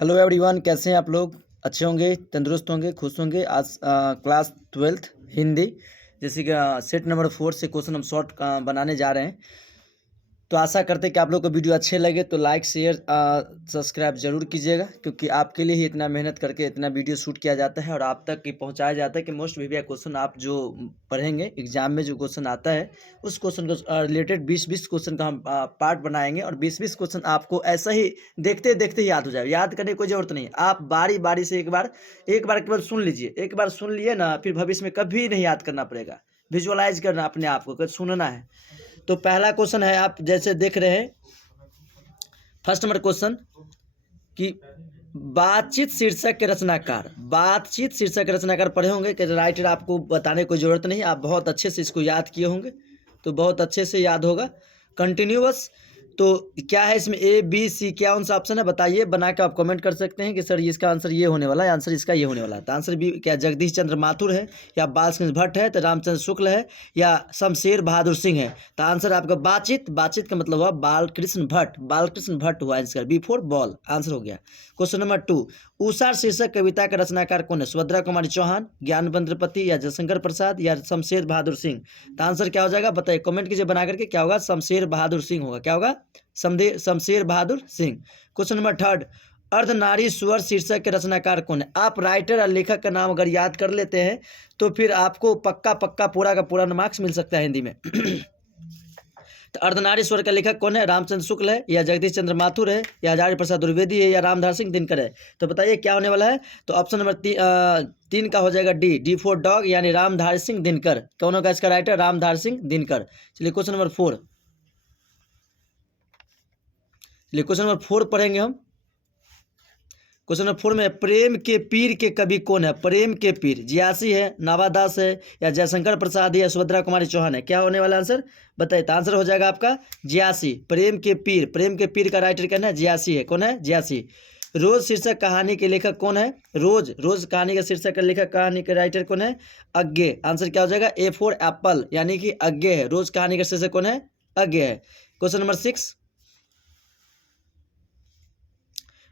Hello everyone, कैसे हैं आप लोग। अच्छे होंगे, तंदुरुस्त होंगे, खुश होंगे। आज क्लास 12th हिंदी जैसे कि सेट नंबर 4 से क्वेश्चन हम शॉर्ट बनाने जा रहे हैं। तो आशा करते हैं कि आप लोग को वीडियो अच्छे लगे तो लाइक शेयर सब्सक्राइब जरूर कीजिएगा, क्योंकि आपके लिए ही इतना मेहनत करके इतना वीडियो शूट किया जाता है और आप तक की पहुंचाया जाता है कि मोस्ट वीविया क्वेश्चन आप जो पढ़ेंगे एग्जाम में जो क्वेश्चन आता है उस क्वेश्चन को रिलेटेड 20-20 क्वेश्चन का हम पार्ट बनाएंगे और 20-20 क्वेश्चन आपको ऐसा ही देखते देखते याद हो जाए। याद करने की कोई जरूरत नहीं है, आप बारी बारी से एक बार केवल सुन लीजिए। एक बार सुन लिए ना, फिर भविष्य में कभी नहीं याद करना पड़ेगा। विजुअलाइज करना अपने आप को, सुनना है। तो पहला क्वेश्चन है, आप जैसे देख रहे हैं फर्स्ट नंबर क्वेश्चन कि बातचीत शीर्षक के रचनाकार। बातचीत शीर्षक के रचनाकार पढ़े होंगे कि राइटर, आपको बताने की कोई जरूरत नहीं, आप बहुत अच्छे से इसको याद किए होंगे, तो बहुत अच्छे से याद होगा। कंटिन्यूअस तो क्या है इसमें, ए बी सी क्या कौन सा ऑप्शन है बताइए। बना के आप कमेंट कर सकते हैं कि सर इसका आंसर ये होने वाला है, आंसर इसका ये होने वाला है। तो आंसर बी क्या जगदीश चंद्र माथुर है, या बालकृष्ण भट्ट है, तो रामचंद्र शुक्ल है, या शमशेर बहादुर सिंह है। तो आंसर आपका बातचीत, बातचीत का मतलब हुआ बालकृष्ण भट्ट, बालकृष्ण भट्ट हुआ आंसर, बिफोर बॉल आंसर हो गया। क्वेश्चन नंबर 2, उषा शीर्षक कविता का रचनाकार कौन है। सुभद्रा कुमारी चौहान, ज्ञानबंध त्रिपाठी, या जयशंकर प्रसाद, या शमशेर बहादुर सिंह। तो आंसर क्या हो जाएगा बताइए, कमेंट कीजिए बना करके। क्या होगा, शमशेर बहादुर सिंह होगा। क्या होगा, शमशेर बहादुर सिंह। क्वेश्चन नंबर 3, अर्धनारीश्वर शीर्षक के रचनाकार कौन है। आप राइटर और लेखक का नाम अगर याद कर लेते हैं तो फिर आपको पक्का पक्का पूरा का पूरा मार्क्स मिल सकता है हिंदी में। तो अर्धनारीश्वर का लेखक कौन है, रामचंद्र शुक्ल है, या जगदीश चंद्र माथुर है, या हजारी प्रसाद द्विवेदी है, या रामधार सिंह दिनकर है। तो बताइए क्या होने वाला है। तो ऑप्शन नंबर 3 का हो जाएगा डी फॉर डॉग, यानी रामधार सिंह दिनकर। कौन होगा इसका राइटर, रामधार सिंह दिनकर। चलिए क्वेश्चन नंबर 4, चलिए क्वेश्चन नंबर 4 पढ़ेंगे हम। क्वेश्चन नंबर 4 में प्रेम के पीर के कवि कौन है। प्रेम के पीर जियासी है, नावादास है, या जयशंकर प्रसाद है, या सुभद्रा कुमारी चौहान है। क्या होने वाला आंसर बताइए। तो आंसर हो जाएगा आपका जियासी। प्रेम के पीर, प्रेम के पीर का राइटर कौन है, जियासी है। कौन है, जियासी। रोज शीर्षक कहानी के लेखक कौन है। रोज कहानी का शीर्षक का लेखक, कहानी के राइटर कौन है, अज्ञे। आंसर क्या हो जाएगा, ए फॉर एप्पल, यानी कि अज्ञे है। रोज कहानी का शीर्षक कौन है, अज्ञे है। क्वेश्चन नंबर 6,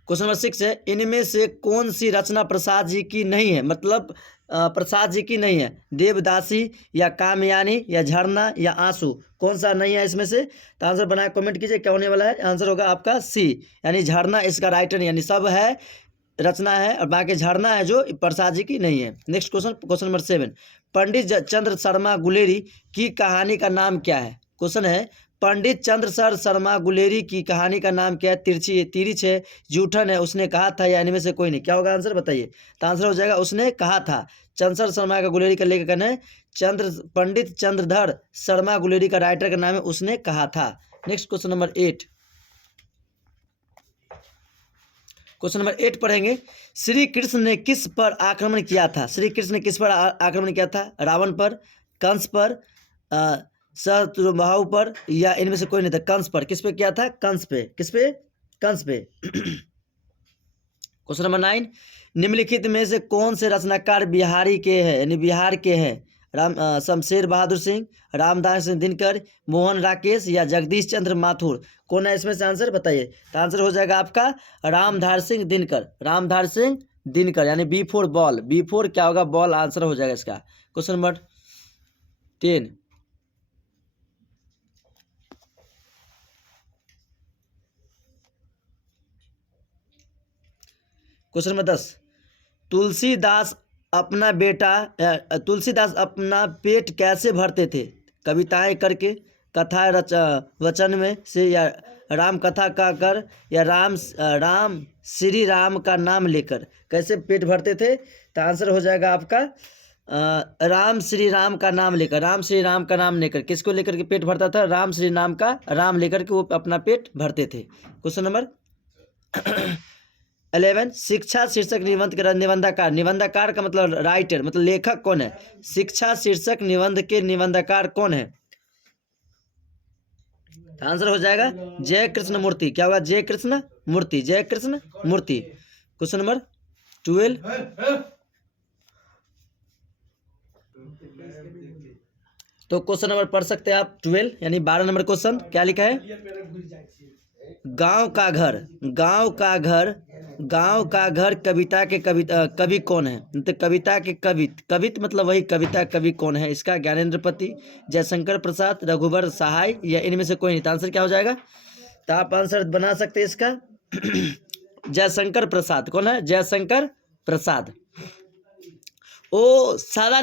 क्वेश्चन नंबर 6 है, इनमें से कौन सी रचना प्रसाद जी की नहीं है। मतलब प्रसाद जी की नहीं है। देवदासी, या कामयानी, या झरना, या आंसू। कौन सा नहीं है इसमें से। तो आंसर बनाए कमेंट कीजिए क्या होने वाला है। आंसर होगा आपका सी, यानी झरना इसका राइटर, यानी सब है रचना है और बाकी झरना है जो प्रसाद जी की नहीं है। नेक्स्ट क्वेश्चन, क्वेश्चन नंबर 7, पंडित चंद्र शर्मा गुलेरी की कहानी का नाम क्या है। क्वेश्चन है, पंडित चंद्र शर्मा गुलेरी की कहानी का नाम क्या है। तिरछ है, जूठन है, उसने कहा था, या इनमें से कोई नहीं। क्या होगा आंसर बताइए। तो आंसर हो जाएगा उसने कहा था। चंद्र शर्मा का गुलेरी का लेखक है पंडित चंद्रधर शर्मा गुलेरी का राइटर का नाम है उसने कहा था। Next question number 8, question number 8 पढ़ेंगे। श्री कृष्ण ने किस पर आक्रमण किया था। श्री कृष्ण ने किस पर आक्रमण किया था। रावण पर, कंस पर, शत्रुबाहु पर, या इनमें से कोई नहीं था। कंस पर। किस पे किया था, कंस पे। किस पे, कंस पे। क्वेश्चन नंबर 9, निम्नलिखित में से कौन से रचनाकार बिहारी के हैं, यानी बिहार के हैं। शमशेर बहादुर सिंह, रामदास सिंह दिनकर, मोहन राकेश, या जगदीश चंद्र माथुर। कौन है इसमें से आंसर बताइए। तो आंसर हो जाएगा आपका रामधार सिंह दिनकर। रामधार सिंह दिनकर, यानी B for ball. B for क्या होगा, बॉल आंसर हो जाएगा इसका। Question number 10, question number 10, Tulsidas अपना पेट कैसे भरते थे। कविताएं करके, कथा वचन में से, या राम कथा का कर, या राम श्री राम का नाम लेकर। कैसे पेट भरते थे। तो आंसर हो जाएगा आपका राम श्री राम का नाम लेकर। राम श्री राम का नाम लेकर। किसको लेकर के पेट भरता था, राम श्री नाम का राम लेकर के वो अपना पेट भरते थे। क्वेश्चन नंबर 11, शिक्षा शीर्षक निबंध का निबंधकार। निबंधकार का मतलब राइटर, मतलब लेखक कौन है। शिक्षा शीर्षक निबंध के निबंधकार कौन है। आंसर हो जाएगा जय कृष्ण मूर्ति। क्या होगा, जय कृष्ण मूर्ति, जय कृष्ण मूर्ति। क्वेश्चन नंबर 12, तो क्वेश्चन नंबर पढ़ सकते हैं आप 12, यानी 12 नंबर क्वेश्चन। क्या लिखा है, गांव का घर गांव का घर कविता के कवि कौन है? तो कविता के कवित मतलब वही कविता कवि कौन है? इसका ज्ञानेंद्र पति, जयशंकर प्रसाद, रघुवर सहाय या इनमें से कोई नहीं। तो आंसर क्या हो जाएगा? तो आप आंसर बना सकते हैं इसका जयशंकर प्रसाद। कौन है? जयशंकर प्रसाद। ओ सादा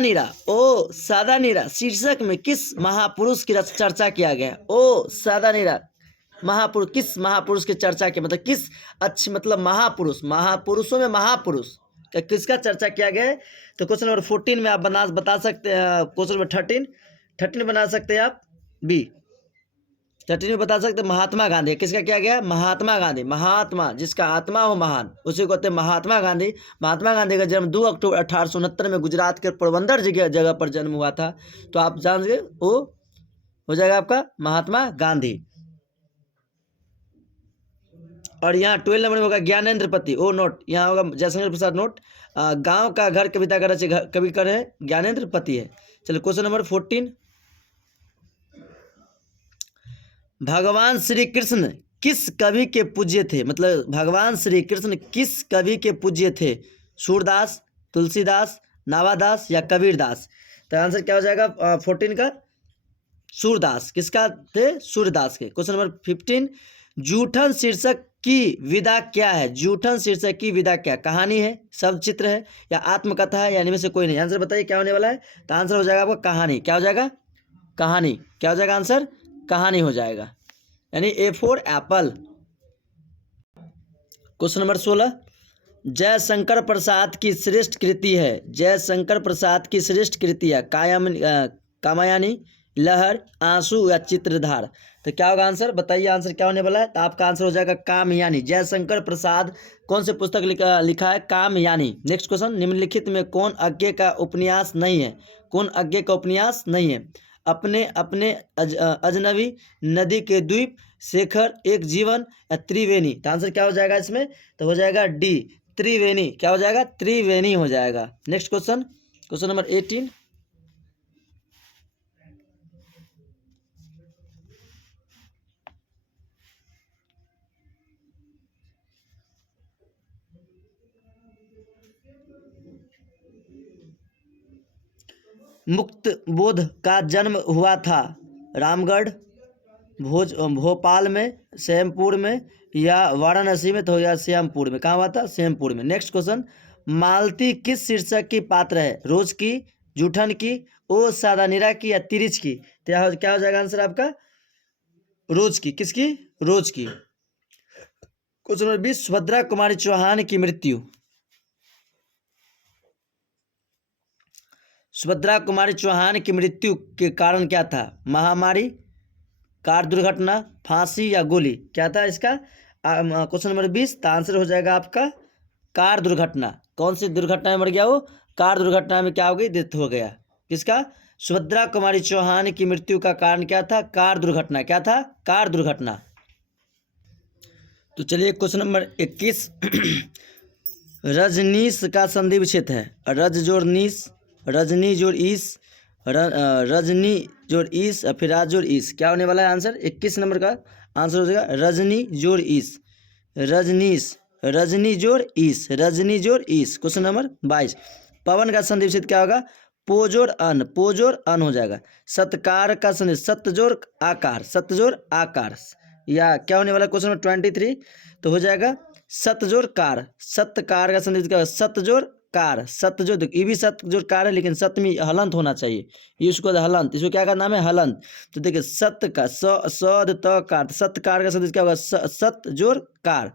नीरा शीर्षक में किस महापुरुष की चर्चा किया गया? ओ सादा नीरा महापुरुष, किस महापुरुष की चर्चा की, मतलब किस अच्छी, मतलब महापुरुषों में महापुरुष किसका चर्चा किया गया है? तो क्वेश्चन नंबर 14 में आप बता सकते हैं। क्वेश्चन नंबर 13 बना सकते हैं आप बी। 13 में बता सकते हैं महात्मा गांधी। किसका किया गया? महात्मा गांधी। महात्मा जिसका आत्मा हो महान, उसे कहते हैं महात्मा गांधी। महात्मा गांधी का जन्म 2 अक्टूबर 1869 में गुजरात के पोरबंदर जगह पर जन्म हुआ था। तो आप जान गए, वो हो जाएगा आपका महात्मा गांधी। और यहाँ 12 नंबर में होगा ज्ञानेंद्र पति। ओ नोट, यहाँ होगा जयशंकर प्रसाद नोट। गांव का घर कविता का रचयिता कवि कर है ज्ञानेंद्र पति है। चलो क्वेश्चन नंबर 14, भगवान श्री कृष्ण किस कवि के पूज्य थे? मतलब भगवान श्री कृष्ण किस कवि के पूज्य थे? सूरदास, तुलसीदास, नावादास या कबीरदास? तो आंसर क्या हो जाएगा 14 का? सूरदास। किसका थे? सूरदास के। क्वेश्चन नंबर 15, जूठन शीर्षक की विधा क्या है? जूठन शीर्षक की विधा क्या? कहानी है, सब चित्र है या आत्मकथा है या इनमें से कोई नहीं? आंसर बताइए क्या होने वाला है? तो आंसर हो जाएगा आपका कहानी। क्या हो जाएगा? कहानी। क्या हो जाएगा आंसर? कहानी हो जाएगा, यानी A for apple. Question number 16, Jaishankar Prasad की श्रेष्ठ कृति है। जयशंकर प्रसाद की श्रेष्ठ कृति है कामयानी, लहर, आंसू या चित्रधार? तो क्या होगा आंसर? बताइए आंसर क्या होने वाला है? तो आपका आंसर हो जाएगा कामयानी। जयशंकर प्रसाद कौन से पुस्तक लिखा है? कामयानी। नेक्स्ट क्वेश्चन, निम्नलिखित में कौन अज्ञे का उपन्यास नहीं है? कौन अज्ञे का उपन्यास नहीं है? अपने अपने अजनबी, नदी के द्वीप, शेखर, एक जीवन या त्रिवेणी? तो आंसर क्या हो जाएगा इसमें? तो हो जाएगा डी, त्रिवेणी। क्या हो जाएगा? त्रिवेणी हो जाएगा। नेक्स्ट क्वेश्चन, क्वेश्चन नंबर 18, मुक्त बोध का जन्म हुआ था रामगढ़, भोपाल में, श्यामपुर में या वाराणसी में? तो या श्यामपुर में। कहाँ हुआ था? श्यामपुर में। नेक्स्ट क्वेश्चन, मालती किस शीर्षक की पात्र है? रोज की, जूठन की, ओ सादानीरा की या तिरिच की? क्या हो जाएगा आंसर आपका? रोज की। किसकी? रोज की। क्वेश्चन नंबर 20, सुभद्रा कुमारी चौहान की मृत्यु। सुभद्रा कुमारी चौहान की मृत्यु के कारण क्या था? महामारी, कार दुर्घटना, फांसी या गोली? क्या था इसका? क्वेश्चन नंबर 20, तो आंसर हो जाएगा आपका कार दुर्घटना। कौन सी दुर्घटना में मर गया वो? कार दुर्घटना में क्या हो गई? डेथ हो गया। किसका? सुभद्रा कुमारी चौहान की मृत्यु का कारण क्या था? कार दुर्घटना। क्या था? कार दुर्घटना। तो चलिए क्वेश्चन नंबर 21, रजनीश का संधि विच्छेद है। रज जोड़ नीस, रजनी जोड़ ईस, रजनी जोड़ ईस, फिर राज जोड़ ईस? क्या होने वाला है आंसर? 21 नंबर का आंसर हो जाएगा रजनी जोड़ ईस, रजनीश, रजनी जोड़ ईस, रजनी जोड़ ईस। क्वेश्चन नंबर 22, पवन का संधि विच्छेद क्या होगा? पोजोर अन, पोजोर अन हो जाएगा। सत्कार का संधि, सत्य जोड़ आकार, सत्य जोड़ आकार या क्या होने वाला? क्वेश्चन नंबर 23, तो हो जाएगा सतजोड़ कार। सत्यकार का संधि क्या होगा? सतजोड़ कार, सतजोड़, ये भी सतजोड़ कार है लेकिन सत्य में हलंत होना चाहिए, ये उसको हलंत, इसको क्या का नाम है? हलंत। तो देखिए सत्य का सद कार, सत्यकार का संधि क्या होगा? सतजोड़ कार।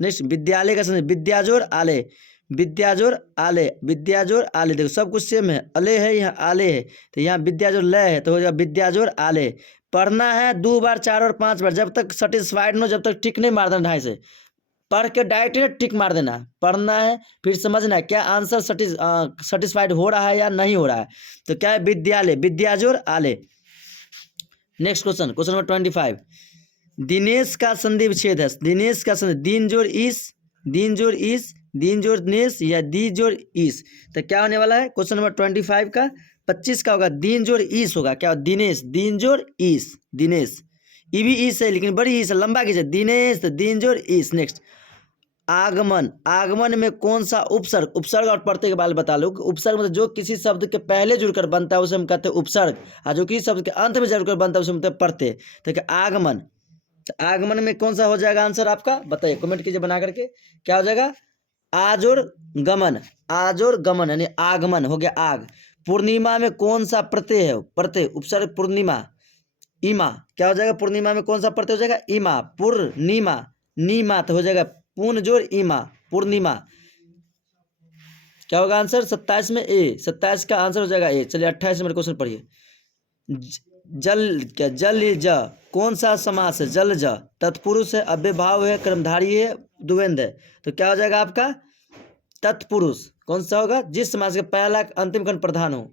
नेक्स्ट, विद्यालय का संधि, विद्याजोड़ आले, विद्याजोड़ आले, विद्याजोड़ आले। देखो सब कुछ सेम है, अले है यहाँ आले है, तो यहाँ विद्याजोड़ लय है तो हो जाएगा विद्याजोड़ आले। पढ़ना है 2 बार, 4 और 5 बार, जब तक सेटिस्फाइड न हो, जब तक टिक नहीं मार देना, 2.5 से पढ़ के डायरेक्ट टिक मार देना। पढ़ना है फिर समझना है क्या आंसर सेटिस्फाइड हो रहा है या नहीं हो रहा है। तो क्या है? विद्यालय, विद्याजोड़ आले। Next question, question number 25, Dinesh का संधि विच्छेद है। दिनेश का संधि, दिन जोड़ ईस, दिन जोड़ ईस, दिन जोड़ नेश या दी जोड़ ईस? तो क्या होने वाला है? क्वेश्चन नंबर 25 का 25 का होगा दिन जोड़ ईस होगा। क्या? दिनेश, दिन जोड़ ईस, दिनेश, ये भी ईस है लेकिन बड़ी ईस है, लंबा कीजिए, दिनेश, दिन जोड़ ईस। नेक्स्ट, आगमन, आगमन में कौन सा उपसर्ग, उपसर्ग और प्रत्यय के बारे में बता लो। उपसर्ग मतलब जो किसी शब्द के पहले जुड़कर बनता है उसे हम कहते हैं उपसर्ग, और जो किसी शब्द के अंत में जुड़कर बनता है उसे हम कहते हैं प्रत्यय। ठीक है, आगमन, तो आगमन में कौन सा हो जाएगा आंसर आपका, बताइए, कमेंट कीजिए बना करके। क्या हो जाएगा, आजोर गमन, आजोर गमन यानी आगमन हो गया आग। पूर्णिमा में कौन सा प्रत्यय है, प्रत्यय उपसर्ग पूर्णिमा, ईमा, क्या हो जाएगा, पूर्णिमा में कौन सा प्रत्यय हो जाएगा, ईमा, पूर्णिमा, नीमा तो हो जाएगा पूर्ण जोड़ ईमा, पूर्णिमा। क्या होगा आंसर 27 में ए, 27 का आंसर हो जाएगा ए। चलिए 28 नंबर क्वेश्चन पढ़िए। जल, क्या जल ज कौन सा समास है, जल ज तत्पुरुष है, अव्ययभाव है, कर्मधारी है, द्वंद्व है। तो क्या हो जाएगा आपका तत्पुरुष, कौन सा होगा, जिस समास के पहला अंतिम खंड प्रधान हो,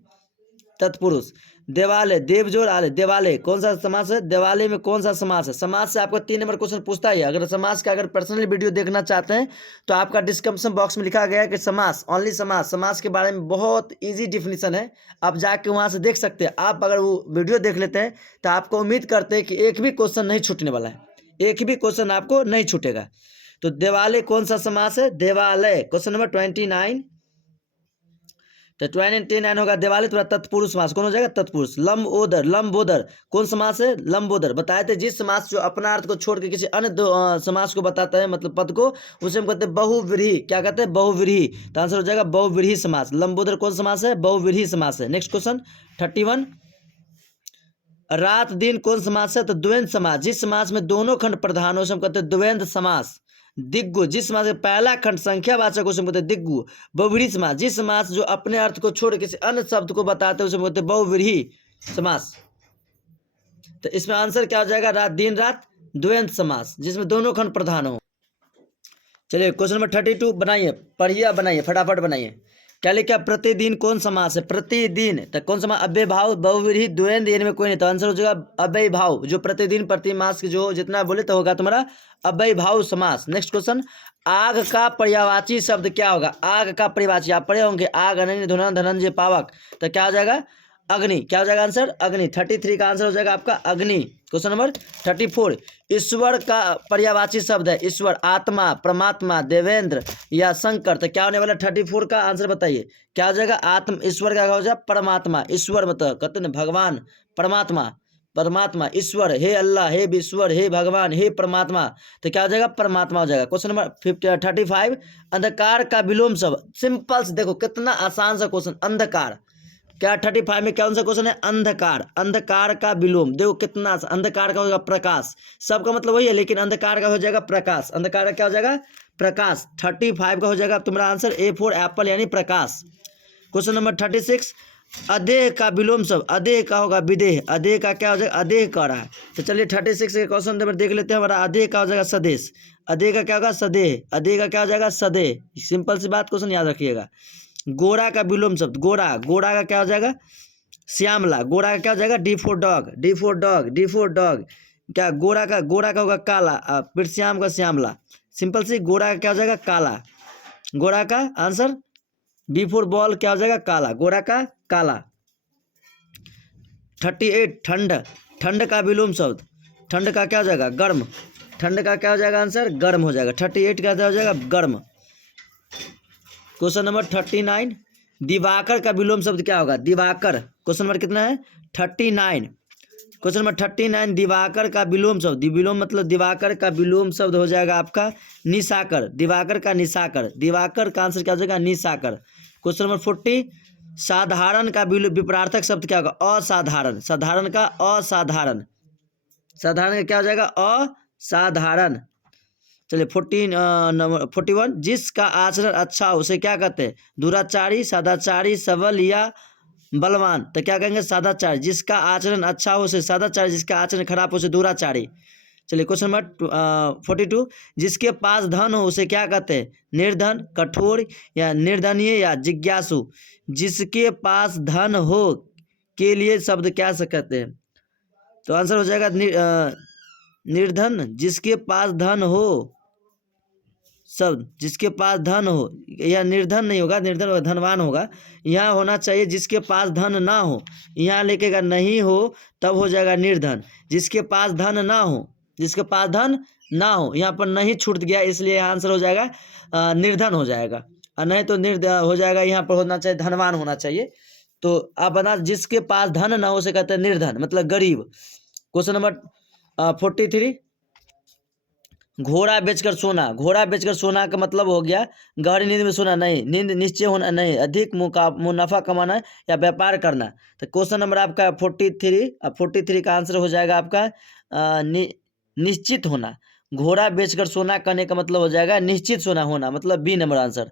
तत्पुरुष। देवालय, देव जोड़ आले, देवालय कौन सा समास है, देवालय में कौन सा समास है। समास से आपको 3 नंबर क्वेश्चन पूछता है। अगर समास का अगर पर्सनली वीडियो देखना चाहते हैं तो आपका डिस्क्रिप्शन बॉक्स में लिखा गया है कि समास, ओनली समास, समास के बारे में बहुत इजी डिफिनीशन है, आप जाके वहां से देख सकते हैं। आप अगर वो वीडियो देख लेते हैं तो आपको उम्मीद करते हैं कि एक भी क्वेश्चन नहीं छूटने वाला है, एक भी क्वेश्चन आपको नहीं छूटेगा। तो देवालय कौन सा समास है, देवालय, क्वेश्चन नंबर 29। तो 29 होगा देवालय, तुम्हारा तत्पुरुष समास कौन हो जाएगा, तत्पुरुष। लंबोदर, लंबोदर कौन समास है, लंबोदर। बताए थे जिस समास जो अपना अर्थ को छोड़ के किसी अन्य समास को बताता है, मतलब पद को, उसे हम कहते हैं बहुव्रीहि। क्या कहते हैं, बहुव्रीहि। तो आंसर हो जाएगा बहुव्रीहि समास। लंबोदर कौन समास है, बहुव्रीहि समास है। Next question 31। रात दिन कौन समास है, तो द्वंद्व समास। जिस समास में दोनों खंड प्रधान हो उसे हम कहते हैं द्वंद्व समास। दिग्गु, जिस समास में पहला खंड संख्यावाचक को बोलते हैं दिग्गु। बहुव्रीहि समास, जिस समास जो अपने अर्थ को छोड़ किसी अन्य शब्द को बताते हैं उसे बोलते हैं बहुव्रीहि समास। तो इसमें आंसर क्या हो जाएगा, रात दिन रात द्वंद्व समास, जिसमें दोनों खंड प्रधान हो। चलिए क्वेश्चन नंबर 32 बनाइए, पढ़िए, बनाइए फटाफट बनाइए। क्या लिखा, प्रतिदिन कौन समास है, प्रतिदिन, तो कौन समास, अव्ययभाव, बहुव्रीहि, द्वंद्व, इनमें कोई नहीं, तो आंसर हो जाएगा अव्ययभाव। जो प्रतिदिन प्रतिमास जो जितना बोले तो होगा तुम्हारा अव्ययभाव समास। नेक्स्ट क्वेश्चन, आग का पर्यायवाची शब्द क्या होगा, आग का पर्यायवाची आप पढ़े होंगे, आग, अनन्य, धुनन, धनंजय, पावक, तो क्या हो जाएगा अग्नि। क्या हो जाएगा आंसर, अग्नि। 33 का आंसर हो जाएगा आपका अग्नि। क्वेश्चन नंबर 34, ईश्वर का पर्यायवाची शब्द है, ईश्वर, आत्मा, परमात्मा, देवेंद्र या शंकर, तो क्या होने वाला 34 का आंसर बताइए। क्या हो जाएगा, आत्म, ईश्वर का हो जाएगा परमात्मा। ईश्वर मतलब कहते हैं भगवान, परमात्मा, परमात्मा, ईश्वर, हे अल्लाह, हे ईश्वर, हे भगवान, हे परमात्मा, तो क्या हो जाएगा परमात्मा हो जाएगा। क्वेश्चन नंबर 35, अंधकार का विलोम शब्द। सिंपल से देखो कितना आसान सा क्वेश्चन, अंधकार। क्या 35 में कौन सा क्वेश्चन है, अंधकार, अंधकार का विलोम। देखो कितना, अंधकार का हो जाएगा प्रकाश, सबका मतलब वही है लेकिन अंधकार का हो जाएगा प्रकाश। अंधकार का क्या हो जाएगा, प्रकाश। 35 का हो जाएगा तुम्हारा आंसर A फॉर एप्पल यानी प्रकाश। क्वेश्चन नंबर 36, अदेह का विलोम शब्द। अदेह का होगा विदेह, अदेह का क्या हो जाएगा, अदेह का रहा है। तो चलिए 36 के क्वेश्चन नंबर देख लेते हैं। हमारा अदेह का हो जाएगा सदेश, अदेह का क्या होगा सदेह, अदेह का क्या हो जाएगा सदेह। सिंपल सी बात, क्वेश्चन याद रखिएगा। गोरा का विलोम शब्द, गोरा, गोरा का क्या हो जाएगा श्यामला, गोरा का क्या हो जाएगा D for dog, D for dog, D for dog. क्या गोरा का होगा काला, फिर श्याम का श्यामला। सिंपल सी, गोरा का क्या हो जाएगा काला, गोरा का आंसर बी फॉर बॉल क्या हो जाएगा काला, गोरा का काला। 38, ठंड, ठंड का विलोम शब्द, ठंड का क्या हो जाएगा गर्म, ठंड का क्या हो जाएगा आंसर गर्म हो जाएगा। 38 का क्या हो जाएगा गर्म। क्वेश्चन नंबर 39, दिवाकर का विलोम शब्द क्या होगा, दिवाकर। क्वेश्चन नंबर कितना है 39। क्वेश्चन नंबर 39, दिवाकर का विलोम शब्द, विलोम मतलब दिवाकर का विलोम शब्द हो जाएगा आपका निशाकर, दिवाकर का निशाकर, दिवाकर का आंसर क्या हो जाएगा निशाकर। क्वेश्चन नंबर 40, साधारण का विपरार्थक शब्द क्या होगा, असाधारण, साधारण का असाधारण, साधारण का क्या हो जाएगा असाधारण। चलिए 41, जिसका आचरण अच्छा हो उसे क्या कहते हैं, दुराचारी, सदाचारी, सबल या बलवान। तो क्या कहेंगे सदाचारी, जिसका आचरण अच्छा हो उसे सदाचारी, जिसका आचरण खराब हो उसे दुराचारी। चलिए क्वेश्चन नंबर 42, जिसके पास धन हो उसे क्या कहते हैं, निर्धन, कठोर या निर्धनीय या जिज्ञासु। जिसके पास धन हो के लिए शब्द क्या से कहते हैं, तो आंसर हो जाएगा निर्धन। जिसके पास धन हो शब्द, जिसके पास धन हो, यह निर्धन नहीं होगा, निर्धन होगा धनवान होगा। यहाँ होना चाहिए जिसके पास धन ना हो, यहाँ लिखेगा नहीं हो तब हो जाएगा निर्धन। जिसके पास धन ना हो, जिसके पास धन ना हो, यहाँ पर नहीं छूट गया इसलिए आंसर हो जाएगा निर्धन हो जाएगा, और नहीं तो हो जाएगा, यहाँ पर होना चाहिए धनवान होना चाहिए। तो आप बना, जिसके पास धन ना हो उसे कहते हैं निर्धन, मतलब गरीब। क्वेश्चन नंबर 43, घोड़ा बेचकर सोना। घोड़ा बेचकर सोना का मतलब हो गया गहरी नींद में सोना नहीं, नींद निश्चय होना नहीं, अधिक मुनाफा कमाना या व्यापार करना। तो क्वेश्चन नंबर आपका 43, 43 का आंसर हो जाएगा आपका निश्चित होना। घोड़ा बेचकर सोना करने का मतलब हो जाएगा निश्चित सोना होना, मतलब बी नंबर आंसर।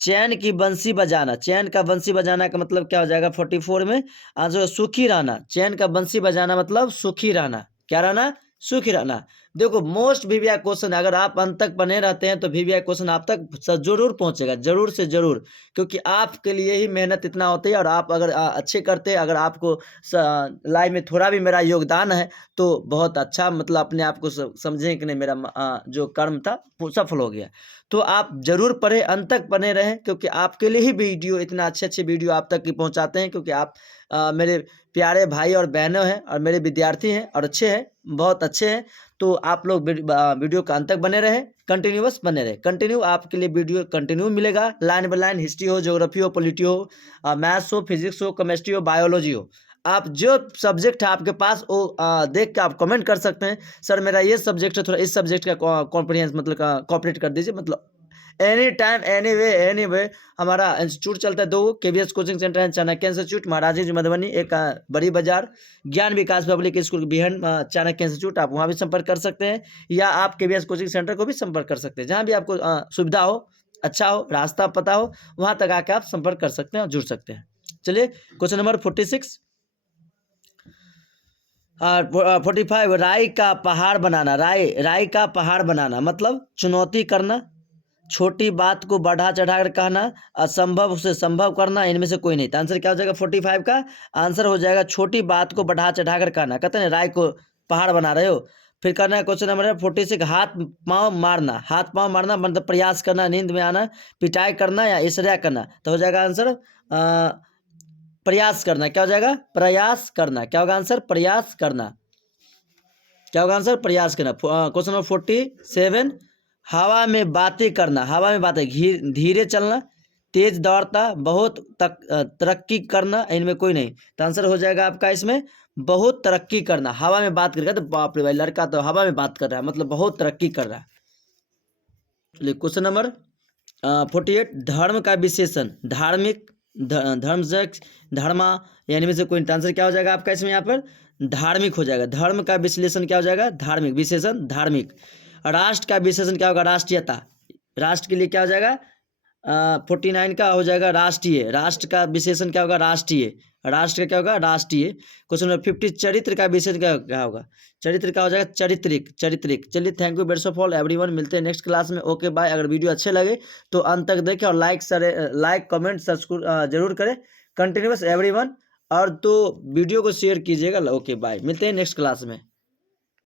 चैन की बंसी बजाना, चैन का बंसी बजाना का मतलब क्या हो जाएगा 44 में आंसर सुखी रहना। चैन का बंसी बजाना मतलब सुखी रहना, क्या रहना, सुखी रहना। देखो मोस्ट वीवीआई क्वेश्चन, अगर आप अंत तक बने रहते हैं तो वीवीआई क्वेश्चन आप तक जरूर पहुंचेगा, जरूर से जरूर, क्योंकि आपके लिए ही मेहनत इतना होती है। और आप अगर अच्छे करते, अगर आपको लाइफ में थोड़ा भी मेरा योगदान है तो बहुत अच्छा, मतलब अपने आप को समझें कि नहीं मेरा जो कर्म था वो सफल हो गया। तो आप जरूर पढ़े, अंत तक बने रहें, क्योंकि आपके लिए ही वीडियो, इतना अच्छे वीडियो आप तक की पहुंचाते हैं, क्योंकि आप मेरे प्यारे भाई और बहनों हैं और मेरे विद्यार्थी हैं और अच्छे हैं, बहुत अच्छे हैं। तो आप लोग वीडियो का अंत तक बने रहे, कंटिन्यूअस बने रहे, कंटिन्यू आपके लिए वीडियो कंटिन्यू मिलेगा, लाइन बाय लाइन, हिस्ट्री हो, ज्योग्राफी हो, पॉलिटी हो, मैथ्स हो, फिजिक्स हो, केमिस्ट्री हो, बायोलॉजी हो। आप जो सब्जेक्ट है आपके पास वो देख के आप कमेंट कर सकते हैं, सर मेरा ये सब्जेक्ट है, थोड़ा इस सब्जेक्ट का कॉम्प्रिहेंस मतलब कॉपरेट कर दीजिए। मतलब एनी टाइम एनी वे हमारा इंस्टीट्यूट चलता है, 2 केवीएस कोचिंग सेंटर है, चाणक्य इंस्टीट्यूट महाराजी मधुबनी, एक बड़ी बाजार, ज्ञान विकास पब्लिक स्कूल बिहान चाणक्य इंस्टीट्यूट, आप वहाँ भी संपर्क कर सकते हैं, या आप केवीएस कोचिंग सेंटर को भी संपर्क कर सकते हैं, जहाँ भी आपको सुविधा हो, अच्छा हो, रास्ता पता हो, वहाँ तक आके आप संपर्क कर सकते हैं और जुड़ सकते हैं। चलिए क्वेश्चन नंबर 46 और 45, राई का पहाड़ बनाना। राई का पहाड़ बनाना मतलब चुनौती करना, छोटी बात को बढ़ा चढ़ा कर कहना, असंभव से संभव करना, इनमें से कोई नहीं। तो आंसर क्या हो जाएगा 45 का आंसर हो जाएगा छोटी बात को बढ़ा चढ़ा कर कहना। कहते हैं राय को पहाड़ बना रहे हो। फिर करना है क्वेश्चन नंबर 46, हाथ पाँव मारना। हाथ पाँव मारना मतलब प्रयास करना, नींद में आना, पिटाई करना या इशारा करना। तो हो जाएगा आंसर प्रयास करना। क्या हो जाएगा, प्रयास करना। क्या होगा आंसर, प्रयास करना। क्या होगा आंसर, प्रयास करना। क्वेश्चन नंबर 47, हवा में बातें करना। हवा में बातें, धीरे चलना, तेज दौड़ता, बहुत तरक्की करना, इनमें कोई नहीं। तो आंसर हो जाएगा आपका इसमें बहुत तरक्की करना। हवा में बात करेगा तो बाप रे भाई, लड़का तो हवा में बात कर रहा है, मतलब बहुत तरक्की कर रहा है। चलिए क्वेश्चन नंबर 48, धर्म का विशेषण। धार्मिक, धर्म, धर्मा, यानी में से कोई। आंसर क्या हो जाएगा आपका इसमें, यहाँ पर धार्मिक हो जाएगा। धर्म का विश्लेषण क्या हो जाएगा, धार्मिक, विशेषण धार्मिक। राष्ट्र का विशेषण क्या होगा, राष्ट्रीयता। राष्ट्र के लिए क्या हो जाएगा 49 का हो जाएगा राष्ट्रीय। राष्ट्र का विशेषण क्या होगा, राष्ट्रीय। राष्ट्र का क्या होगा, राष्ट्रीय। क्वेश्चन नंबर 50, चरित्र का विशेषण क्या होगा, चरित्र का हो जाएगा चरित्रिक, चरित्रिक। चलिए thank you best of all everyone, मिलते हैं नेक्स्ट क्लास में। Okay bye. अगर वीडियो अच्छे लगे तो अंत तक देखें और लाइक कमेंट सब्सक्राइब जरूर करें, कंटिन्यूअस एवरीवन। और तो वीडियो को शेयर कीजिएगा। ओके बाय, मिलते हैं नेक्स्ट क्लास में।